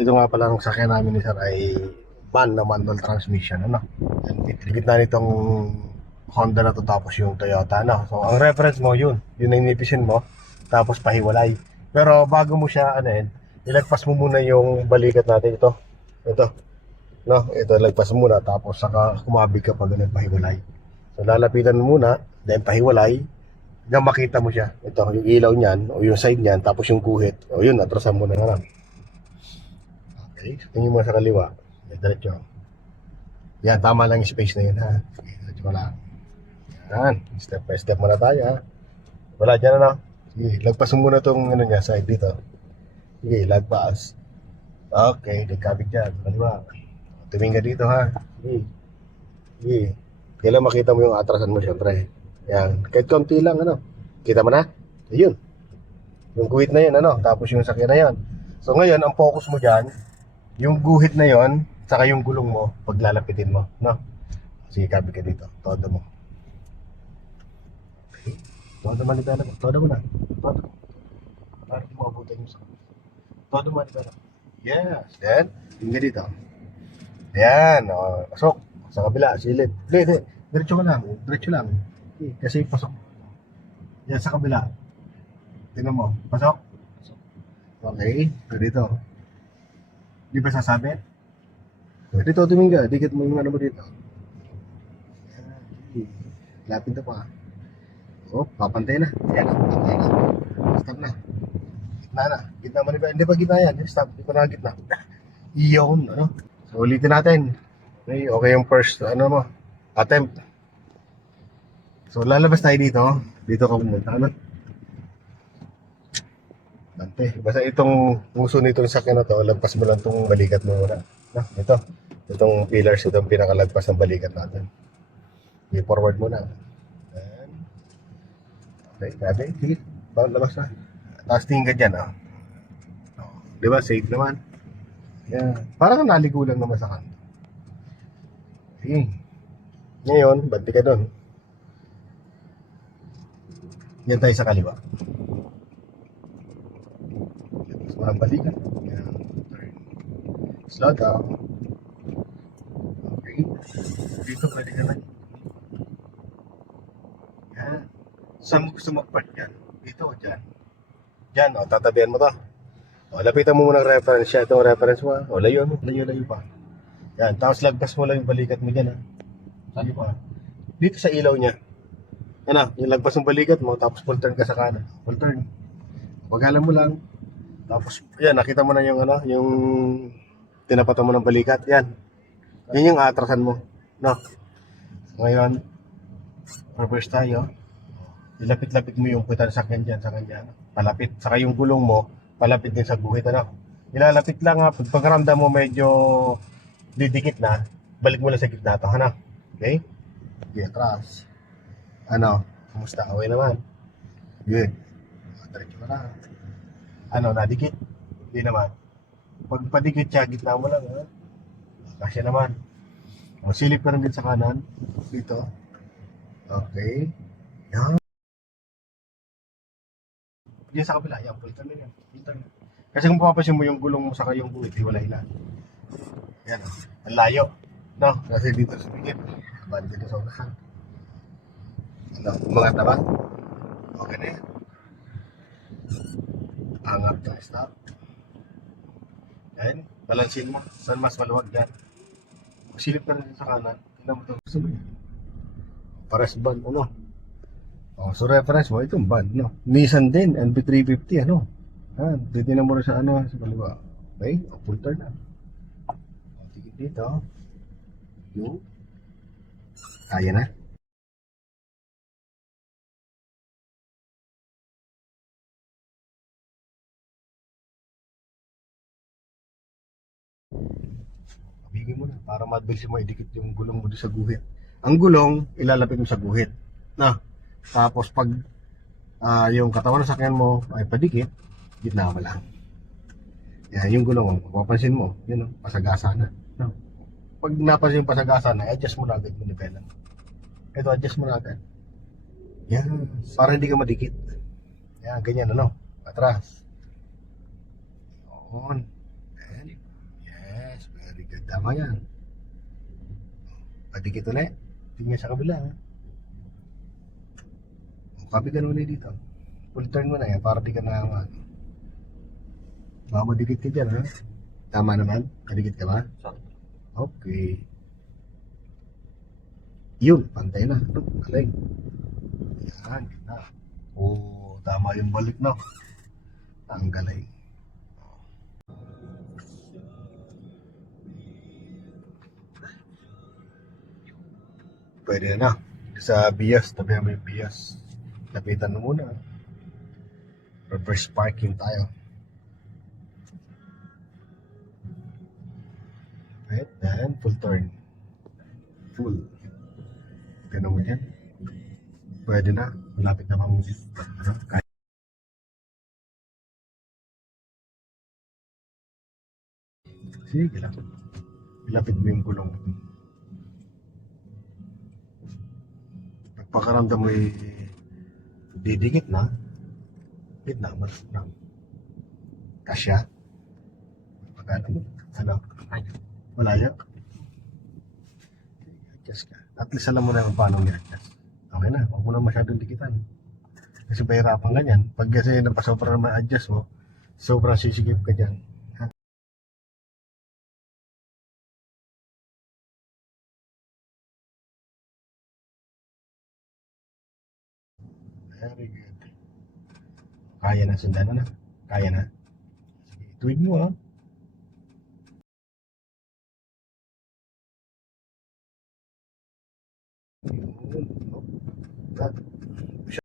ito nga pala ang sakyan namin ni Sir ay van na manual transmission, ano. Ligid na nitong Honda na to tapos yung Toyota, ano. So, ang reference mo yun ang inipisin mo, tapos pahiwalay. Pero bago mo siya, ano yun, ilagpas mo muna yung balikat natin ito, no, ito lagpas mo muna, tapos saka kumabig ka pag pahiwalay. So, lalapitan mo muna, then pahiwalay, hanggang makita mo siya. Ito, yung ilaw niyan, o yung side niyan, tapos yung guhit, o yun, atrasan mo na nga lang. Okay, so tingin mo sa kaliwa. Diretso. Yan, tama lang yung space na yun, ha. Okay, diretso ka lang. Yan, step by step muna tayo, ha. Wala dyan, ano. Sige, lagpas mo muna tong ano niya, side dito. Sige, lagpas. Okay, nagkabig dyan, sa kaliwa. Tumingin ka dito, ha. Sige. Sige. Kailan makita mo yung atrasan mo, syempre. Yan, kahit konti lang, ano. Kita mo na? Ayun. Yung guhit na yun, ano. Tapos yung sakyan na yun. So ngayon, ang focus mo dyan, yung guhit na yon, saka yung gulong mo, paglalapitin mo, no? Sige, kabig ka dito. Todo mo. Okay. Todo mo, nagdala mo. Todo mo na. Todo mo. Para di mo abutan yung sakit. Todo mo, nagdala. Yes. Then, tingin dito. Yan. O, pasok. Sa kabila, silid. Hindi. Diretso ka lang. Diretso lang. Okay. Kasi pasok. Yan, sa kabila. Tingnan mo. Pasok. Okay. So, dito. Di ba sasabi? Dito, tumingin ka. Dikit mo yung ano mo dito. Yan. Lapit na pa. Oh, papantay na. Yan, papantay na. Stop na. Gitna na. Gitna mo na ba? Hindi pa gitna yan. Stop. Hindi pa na gitna. Iyon, ano? So, ulitin natin. Okay yung first, ano mo, attempt. So, lalabas tayo dito. Dito ka pumunta, ano? Bante. Basta itong puso nitong sakyan na to, lagpas mo lang itong balikat mo muna. No, ito. Itong pillars, itong pinakalagpas ng balikat natin. I-forward mo na. Ayan. Okay, grabe. Sige, bawal labas na. Tapos tingin ka dyan, ah. Di ba, safe naman. Yan. Parang naligo lang naman sa kanto. Okay. Ngayon, bante ka doon. Yan tayo sa kaliwa. Tapos mga balikan. Yan. Turn. Slow down. Okay. Dito pwede ka lang. Yan. Saan mo gusto mag-park yan? Dito o dyan? Dyan, o, tatabihan mo to. O, lapitan mo muna ang reference siya. Itong reference mo, o, layo mo. Layo pa. Yan, tapos lagpas mo lang yung balikat mo dyan, ha. Sabi pa. Dito sa ilaw niya. Ano, yung lagpas ng balikat mo, tapos full turn ka sa kanan. Full turn. Wagalan mo lang. Tapos, yan, nakita mo na yung, ano, yung tinapatan mo ng balikat. Yan. Yan yung atrasan mo. No? Ngayon, reverse tayo. Ilapit-lapit mo yung puwitan sa sakyan dyan, sa kanya. Palapit. Saka yung gulong mo, palapit din sa guhit, ano. Ilalapit lang, ha. Pagramdam mo medyo didikit na, balik mo lang sa gitna to, ano. Okay? Okay, atras. Ano, kumusta? Okay naman. Good. Diretso ka na. Ano, nadikit? Hindi naman. Pag padikit siya, gitna mo lang, ha? Kasya naman. O, silip ka rin din sa kanan. Dito. Okay. Yan. Diyan sa kabila, yan. Pultan na yan. Pultan na. Kasi kung papapasin mo yung gulong mo saka yung guhit, hiwalay na. Yan, o. Ang layo. No? Kasi dito sa pikit. Bali dito sa unahan. Ano, umangat na ba? Okay na yan. Angat ng stop. Yan. Balansin mo. Saan mas maluwag yan? Silip ka rin sa kanan. Tingnan mo ito. Gusto mo yan. Pares van, ano? Oh, so reference mo, itong van, no? Nissan din, NB350, ano? Titignan mo rin sa ano, sa kaliwa. Okay, o, full turn na. O, tigit dito. Yung. Kaya na. Bigyan mo na para mabilis mo idikit yung gulong mo sa guhit. Ang gulong, ilalapit mo sa guhit. Na. Tapos pag yung katawan ng sakyan mo ay padikit, gitna mo lang. Yan, yung gulong mo, mapapansin mo, yun, no? Pasagasa na. No? Pag napansin yung pasagasa na, adjust mo na agad yung nivelan. Ito, adjust mo na agad. Yan, para hindi ka madikit. Yan, ganyan, ano? Atras. On. Ayan. Tama yan. Padikit ulit. Tingnan sa kabila. Kapitan ulit dito. Full turn mo na yan para di ka na baka madikit ka dyan, ha? Tama naman? Kadikit ka ba? Okay. Yun, pantay na. Galing. Yan, ganda. Oo, tama yung balik, no? Ang galing. Pwede na. Sa bias, tabi mo yung bias. Lapitan mo muna. Reverse parking tayo. Right, then full turn. Full. Tignan mo dyan. Pwede na. Malapit na bang kahit. Sige lang. Ilapit mo yung gulong. Pagpakaramdam mo didikit na. Gitna mo na. Kasya. Pagkano mo. Ano? Malaya. Adjust ka. At least alam mo na kung paano i-adjust. Okay na. Huwag mo na masyadong dikitan. Kasi pahirapan ganyan. Pag kasi napasobra na ma-adjust mo, sobrang sisigip ka dyan. Ha? Very good. Kaya na, sundan na. Kaya na. Sige, tuwid mo, ha.